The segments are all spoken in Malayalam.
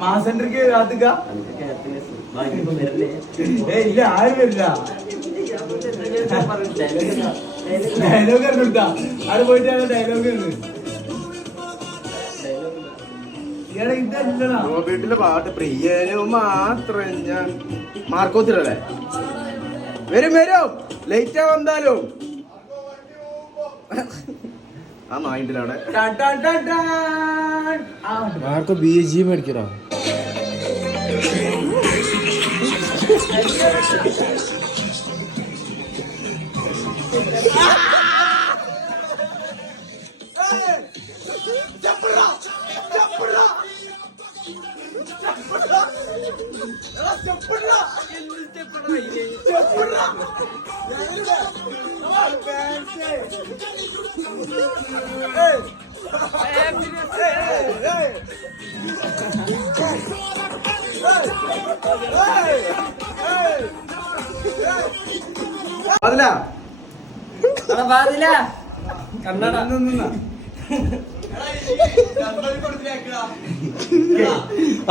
മാസെൻട്രിക്ക് കാത്തുക്ക ഇല്ല ആരും വരില്ല. ഡയലോഗ് എടുത്താ അവിടെ പോയിട്ട് ഡയലോഗ് വീട്ടിലെ പാട്ട് പ്രിയനും മാത്രം ഞാൻ മാർക്കോത്തിലല്ലേ വരും വരും ലേറ്റാ വന്നാലും ആ നായിന്റെ അവിടെ ആർക്കോ BGM അടിക്കടാ.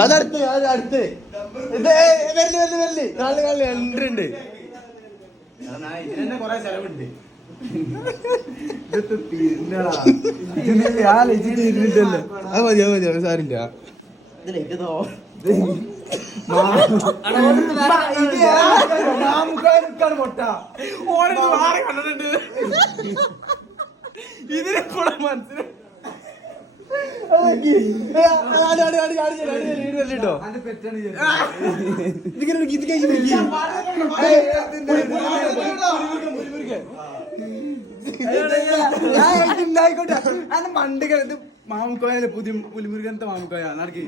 അതടുത്ത് അതടുത്ത് നാളെ നാളെ എൻട്രി ഉണ്ട്. ഇതിനെ കൊറേ ചെലവുണ്ട്. അത് മതി അത് മതി സാരില്ല. ഇതിനെ കൂടെ മനസ്സിലായി ആയിക്കോട്ടെ മണ്ടകൾ ഇത് മാമുക്കോയല്ലേ പുതിയ പുലിമുരുകനത്തെ മാമുക്കോയ നടക്കി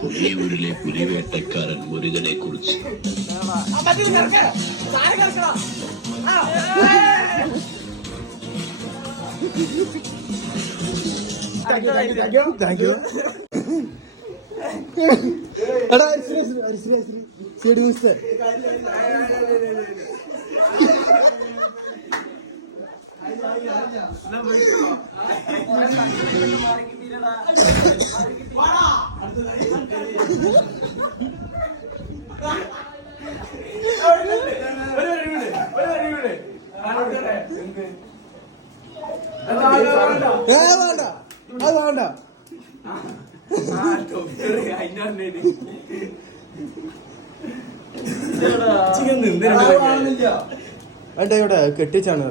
പുലിയൂരിലെ പുലിവേട്ടക്കാരൻ മുരുകനെ കുറിച്ച് അണ്ട ഇവിടെ കെട്ടിച്ചാണ്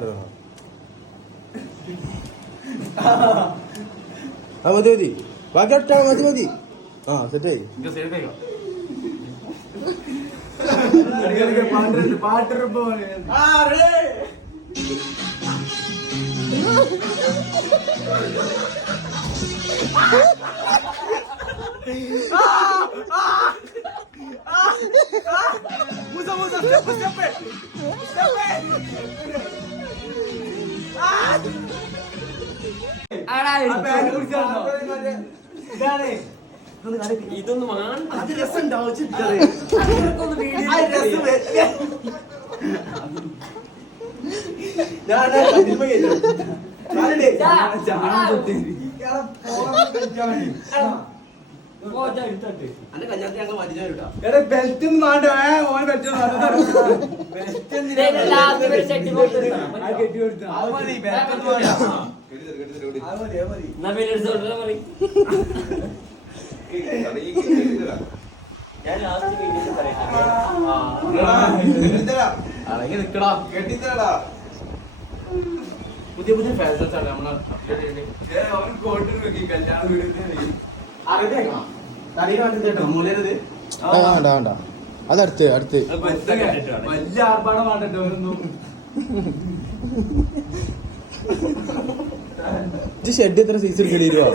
ആ മതി മതി ബാക്കി ഒട്ടാ മതി മതി ആ സെറ്റായി ഇതൊന്നും അത് രസം ഉണ്ടാവും. ബെൽറ്റ് ഒന്നും വേണ്ട ഓന് ബെൽറ്റ് ഞാൻ ലാസ്റ്റ് അടങ്ങി നിക്കടാ. കെട്ടിത്തരടാ. പുതിയ പുതിയ ഫാഷൻസ് ആണ് നമ്മള് upload ചെയ്യുന്നത്. അവൻ കോട്ട് നോക്കി കല്യാണ വീടിന്റെ അറിയാം. തലയിൽ മാറ്റി മൂലരുത്. വേണ്ട വേണ്ട അതടുത്ത് അടുത്ത് വലിയ ആർഭാടം വേണ്ടോ ഒന്നും. ഷെഡ് എത്ര സൈസ് എടുക്കണോ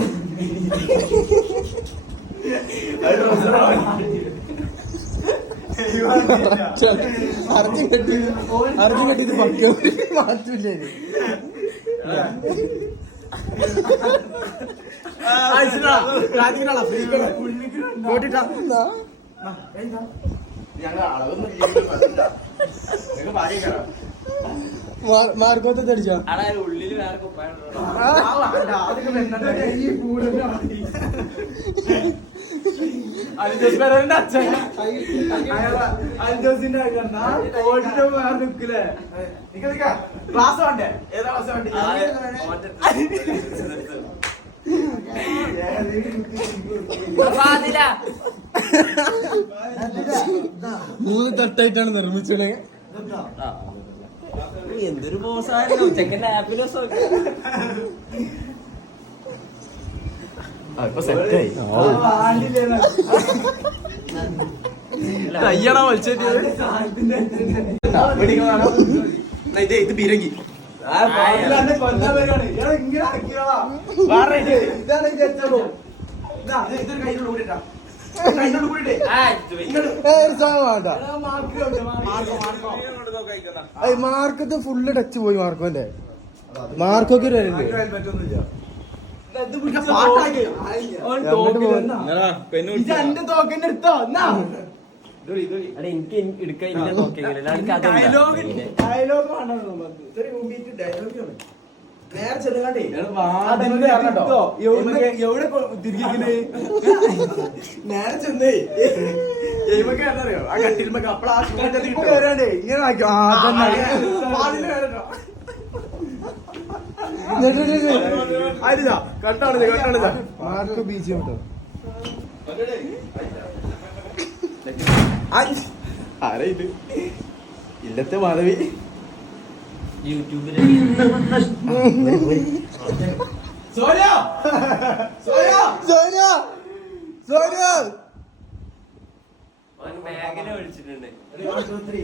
അർജുൻ കെട്ടിയത് പക്ക മാറ്റില്ലേ മാർക്കോത്തെ അടിച്ചോ ഉള്ളില് വേറെ കുപ്പായം ക്ലാസ് വേണ്ടേ? ഏതാ ക്ലാസ് വേണ്ടേ? മൂന്ന് തട്ടായിട്ടാണ് നിർമ്മിച്ചത്. എന്തൊരു മോശമായിരുന്നു ഉച്ചക്കന്റെ ആപ്പിലോ ഇപ്പൊ സെറ്റായി കയ്യണ വലിച്ചിട്ട് ഇത് ബീരങ്കി കൊല്ലാൻ വരുവാണ്. ഇയാള് ഇങ്ങനെ അടക്കിയോളാ. ഇതാണ് ചെച്ചപ്പോ. ഇതൊരു കയ്യിലുള്ള കൂടിട്ടാ. കയ്യിലുള്ള കൂടിട്ടേ. മാർക്കത്ത് ഫുള്ള് ടച്ച് പോയി മാർക്കോന്റെ. മാർക്കൊക്കെ ഒരു വരണ്ട്. എന്റെ തോക്കിന്റെ എടുത്തോ എന്നാ എനിക്ക് എടുക്കാൻ ഡയലോഗ് നേരെ ചെറുകാണ്ടേ എവിടെ തിരികെ നേരെ ചെന്നേ അറിയോ ആ കട്ടിരുമ്പോ വരാണ്ടേ ഇങ്ങനെ ആയിരിച്ചാ കട്ടാണിത് കട്ടാണിതാ മാർക്ക് ബീച്ച് കേട്ടോ. ആരാ ഇത് ഇല്ലത്തെ മാധവി യൂട്യൂബിൽ സോനിയ സോനിയ സോനിയ സോനിയ മേഖല വിളിച്ചിട്ടുണ്ട് രാത്രി